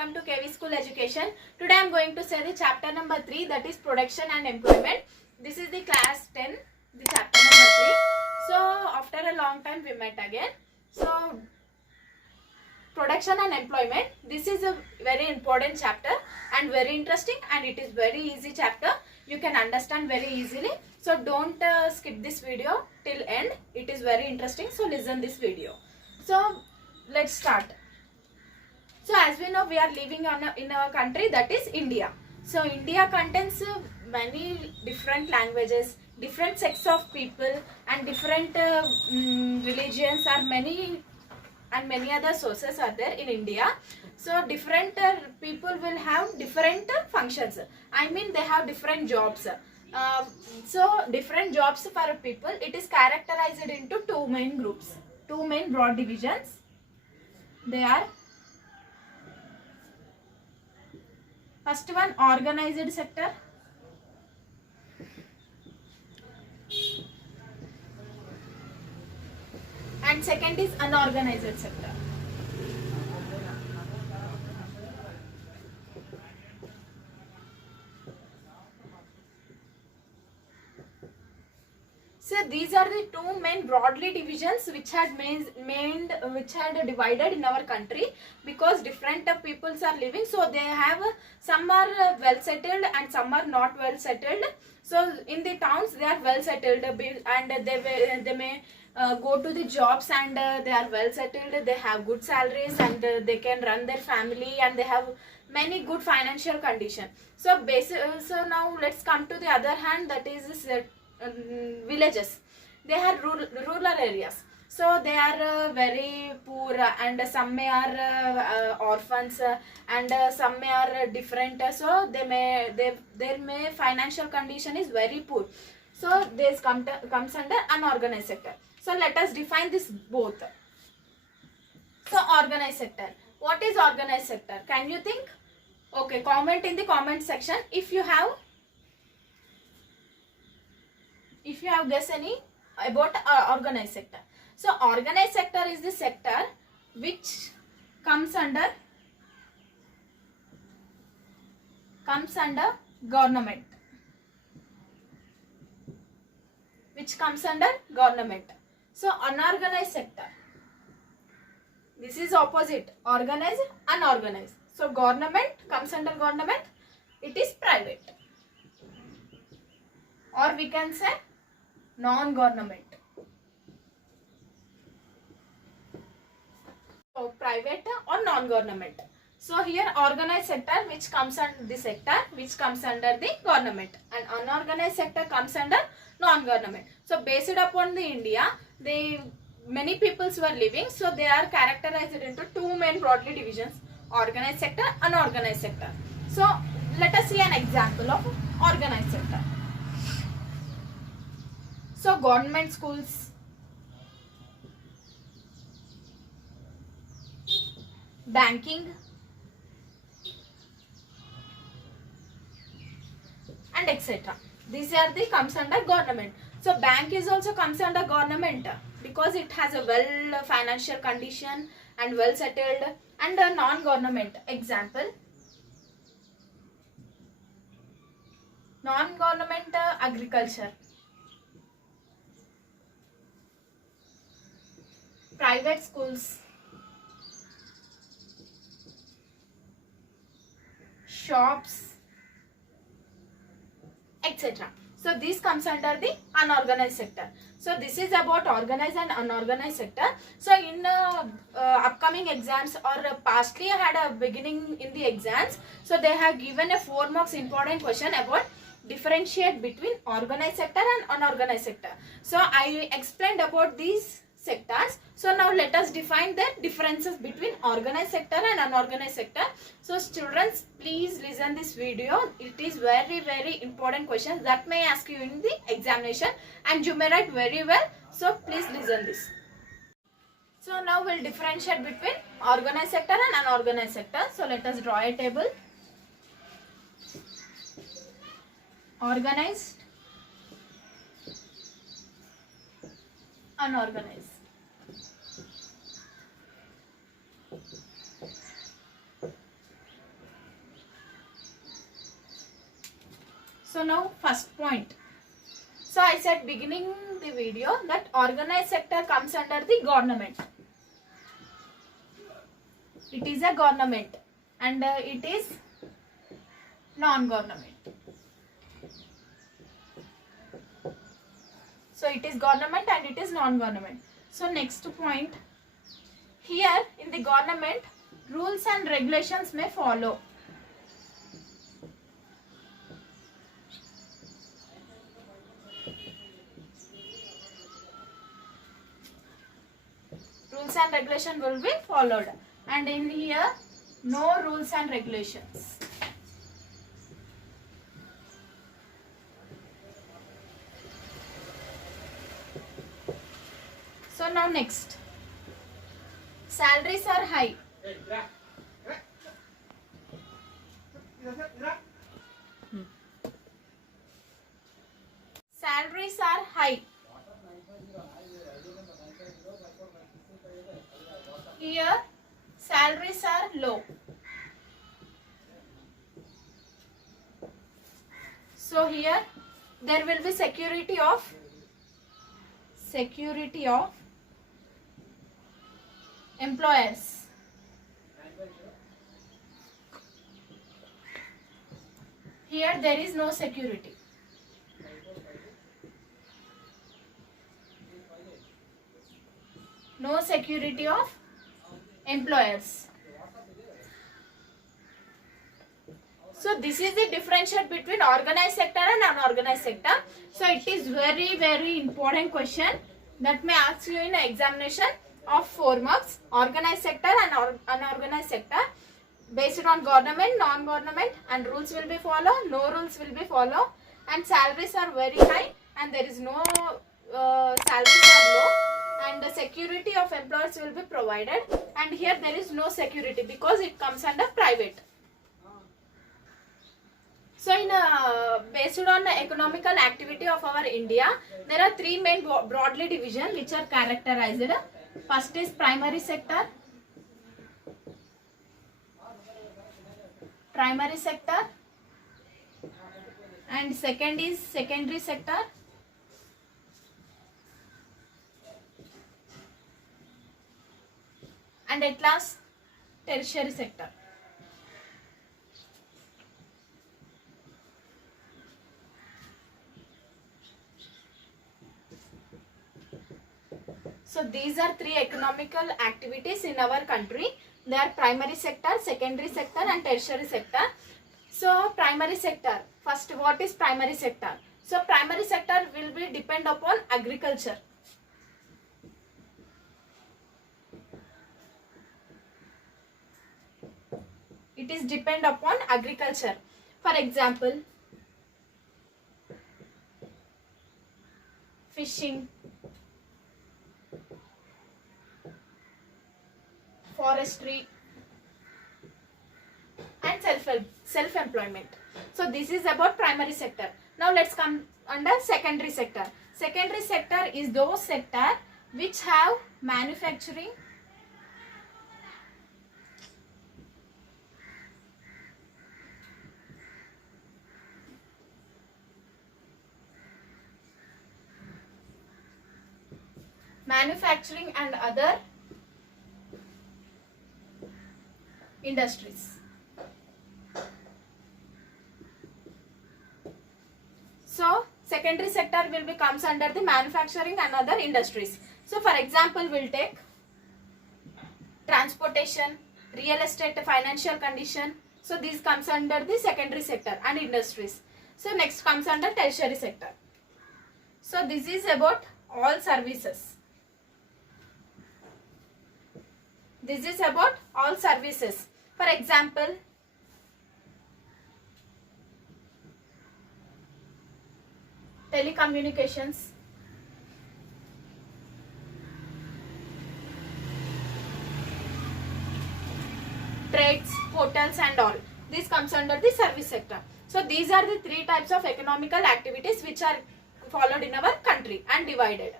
welcome to KV School Education. Today I am going to say the chapter number 3, that is production and employment. This is the class 10, the chapter number 3. So after a long time we met again. So production and employment, this is a very important chapter and very interesting, and it is very easy chapter. You can understand very easily. So don't skip this video till end. It is very interesting. So listen this video. So let's start. So as we know, we are living in a country that is India. So India contains many different languages, different sects of people, and different religions are many, and many other sources are there in India. So different people will have different functions. I mean, they have different jobs. So different jobs for people, it is characterized into two main groups, two main broad divisions. They are, first one, organized sector, and second is unorganized sector. So these are the two main broadly divisions which had divided in our country, because different peoples are living. So they have, some are well settled and some are not well settled. So in the towns they are well settled, and they may go to the jobs, and they are well settled. They have good salaries, and they can run their family, and they have many good financial condition. So so now let's come to the other hand, that is villages. They are rural areas. So they are very poor, and some may are orphans, and some may are different. So their may financial condition is very poor. So this comes under unorganized sector. So let us define this both. So organized sector. What is organized sector? Can you think? Okay, comment in the comment section if you have guessed any about organized sector. So organized sector is the sector which comes under government, So unorganized sector, this is opposite, organized, unorganized. So government comes under government, it is private, or we can say non-government. So private or non-government. So here organized sector which comes under the sector which comes under the government, and unorganized sector comes under non-government. So based upon the India, many peoples were living. So they are characterized into two main broadly divisions, organized sector, unorganized sector. So let us see an example of organized sector. So government schools, banking, and etc. These are the comes under government. So bank is also comes under government because it has a well financial condition and well settled, and a non-government example. Non-government agriculture, private schools, shops, etc. So this comes under the unorganized sector. So this is about organized and unorganized sector. So in upcoming exams, or pastly had a beginning in the exams, so they have given a 4 marks important question about differentiate between organized sector and unorganized sector. So I explained about these sectors. So now let us define the differences between organized sector and unorganized sector. So students, please listen this video. It is very, very important questions that may ask you in the examination, and you may write very well. So please listen this. So now we'll differentiate between organized sector and unorganized sector. So let us draw a table. Organized, unorganized. So now first point. So I said beginning the video that organized sector comes under the government. It is a government and it is non-government. So it is government and it is non-government. So next point, here in the government, rules and regulations may follow. Rules and regulation will be followed, and in here no rules and regulations. So now next, salaries are high. Salaries are high. Here salaries are low. So here there will be security of employers. Here there is no security. No security of employers. So this is the differentiate between organized sector and unorganized sector. So it is very important question that may ask you in examination of 4 marks. Organized sector and unorganized sector based on government, non-government, and rules will be followed, no rules will be followed, and salaries are very high and there is no salaries are low, and the security of employers will be provided, and here there is no security because it comes under private. So in based on the economical activity of our India, there are 3 main broadly division which are characterized. First is primary sector, and second is secondary sector, and at last tertiary sector. So these are 3 economical activities in our country. They are primary sector, secondary sector, and tertiary sector. So primary sector, first what is primary sector? So primary sector will be depend upon agriculture. It is depend upon agriculture. For example, fishing, forestry, and self-employment. So this is about primary sector. Now let's come under secondary sector. Secondary sector is those sector which have manufacturing, and other industries. So secondary sector will be comes under the manufacturing and other industries. So for example, we'll take transportation, real estate, financial condition. So these comes under the secondary sector and industries. So next comes under tertiary sector. So this is about all services. This is about all services. For example, telecommunications, trades, hotels, and all. This comes under the service sector. So these are the 3 types of economical activities which are followed in our country and divided.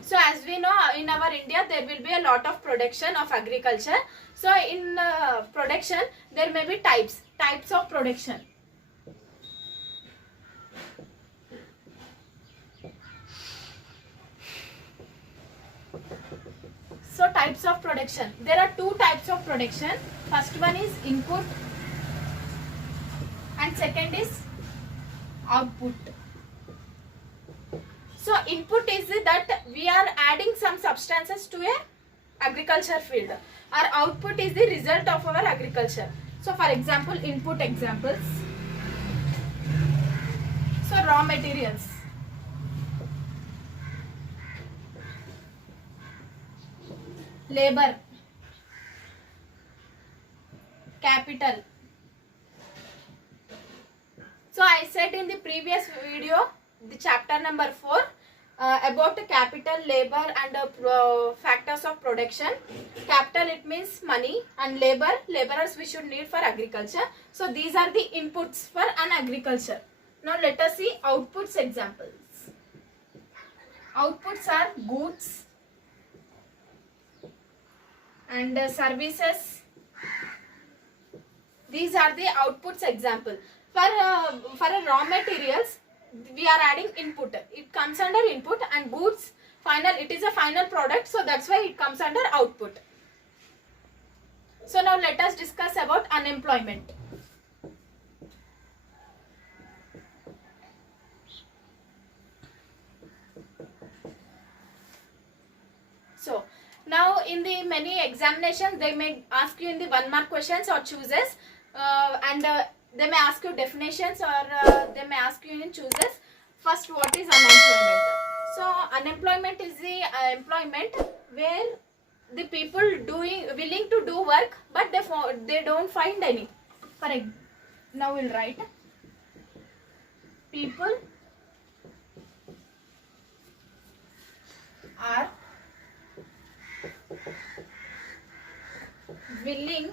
So as we know, in our India there will be a lot of production of agriculture. So in production there may be types of production. So types of production. There are two types of production. First one is input and second is output. So input is that we are adding some substances to a agriculture field. Our output is the result of our agriculture. So for example, input examples. So raw materials. Labor. Capital. So I said in the previous video, the chapter number 4, about capital, labor and factors of production. Capital, it means money, and labor, laborers we should need for agriculture. So these are the inputs for an agriculture. Now let us see outputs examples. Outputs are goods and services. These are the outputs example. For raw materials, we are adding input. It comes under input, and goods, final, it is a final product, so that's why it comes under output. So now let us discuss about unemployment. So now in the many examinations, they may ask you in the 1 mark questions or chooses, they may ask you definitions, or they may ask you in chooses. First, what is unemployment? So unemployment is the employment where the people willing to do work, but they don't find any. Now we'll write people are willing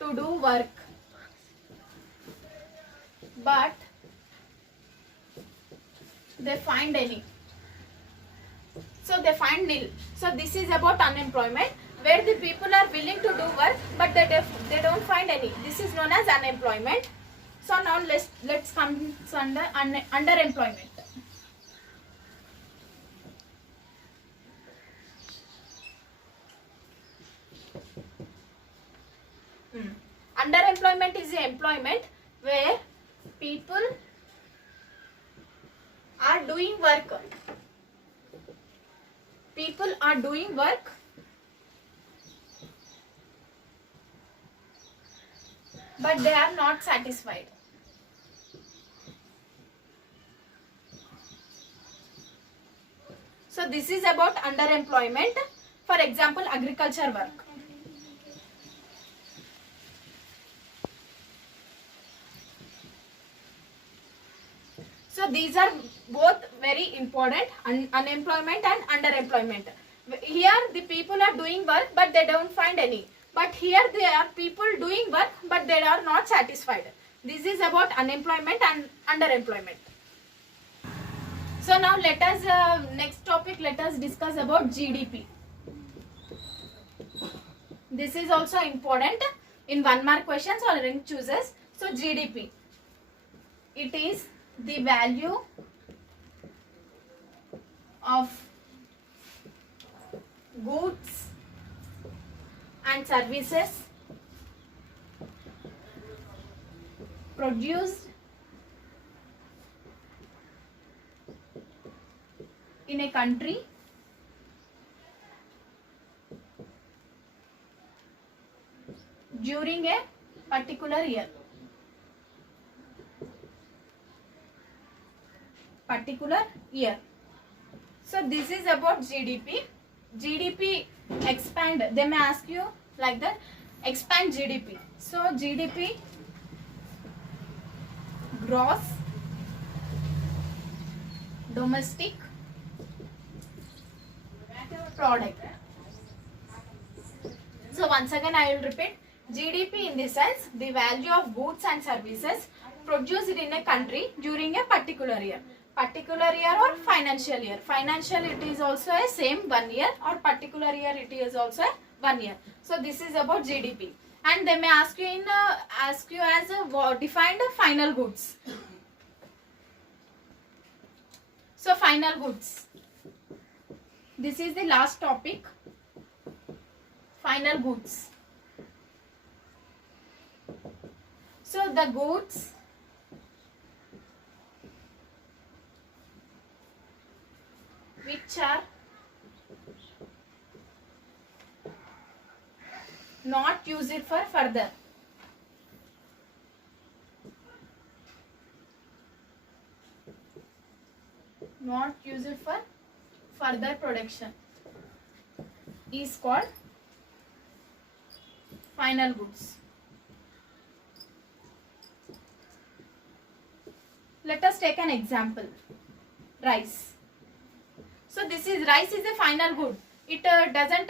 to do work, but they find any. So they find nil. So this is about unemployment, where the people are willing to do work, but they don't find any. This is known as unemployment. So now let's come under underemployment. Underemployment is the employment where people are doing work. People are doing work, but they are not satisfied. So this is about underemployment. For example, agriculture work. So these are both very important, unemployment and underemployment. Here the people are doing work, but they don't find any. But here there are people doing work, but they are not satisfied. This is about unemployment and underemployment. So now let us, next topic, let us discuss about GDP. This is also important in 1 mark questions or in chooses. So GDP, it is the value of goods and services produced in a country during a particular year. So this is about GDP. GDP expand, they may ask you like that, expand GDP. So GDP, gross domestic product. So once again I will repeat, GDP in the sense the value of goods and services produced in a country during a particular year. Particular year or financial year. Financial, it is also a same 1 year, or particular year it is also a 1 year. So this is about GDP. And they may ask you in as a defined final goods. So final goods. This is the last topic, final goods. So the goods which are not used for further. Not used for further production is called final goods. Let us take an example. Rice. So this is rice is a final good. It doesn't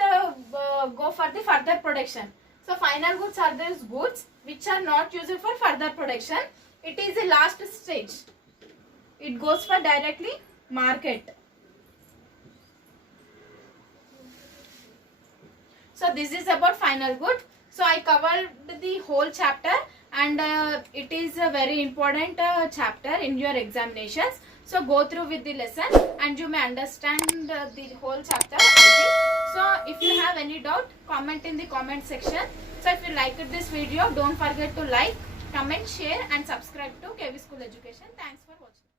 go for the further production. So final goods are those goods which are not used for further production. It is the last stage. It goes for directly market. So this is about final good. So I covered the whole chapter, and it is a very important chapter in your examinations. So go through with the lesson and you may understand the whole chapter, I think. So if you have any doubt, comment in the comment section. So if you liked this video, don't forget to like, comment, share and subscribe to KV School Education. Thanks for watching.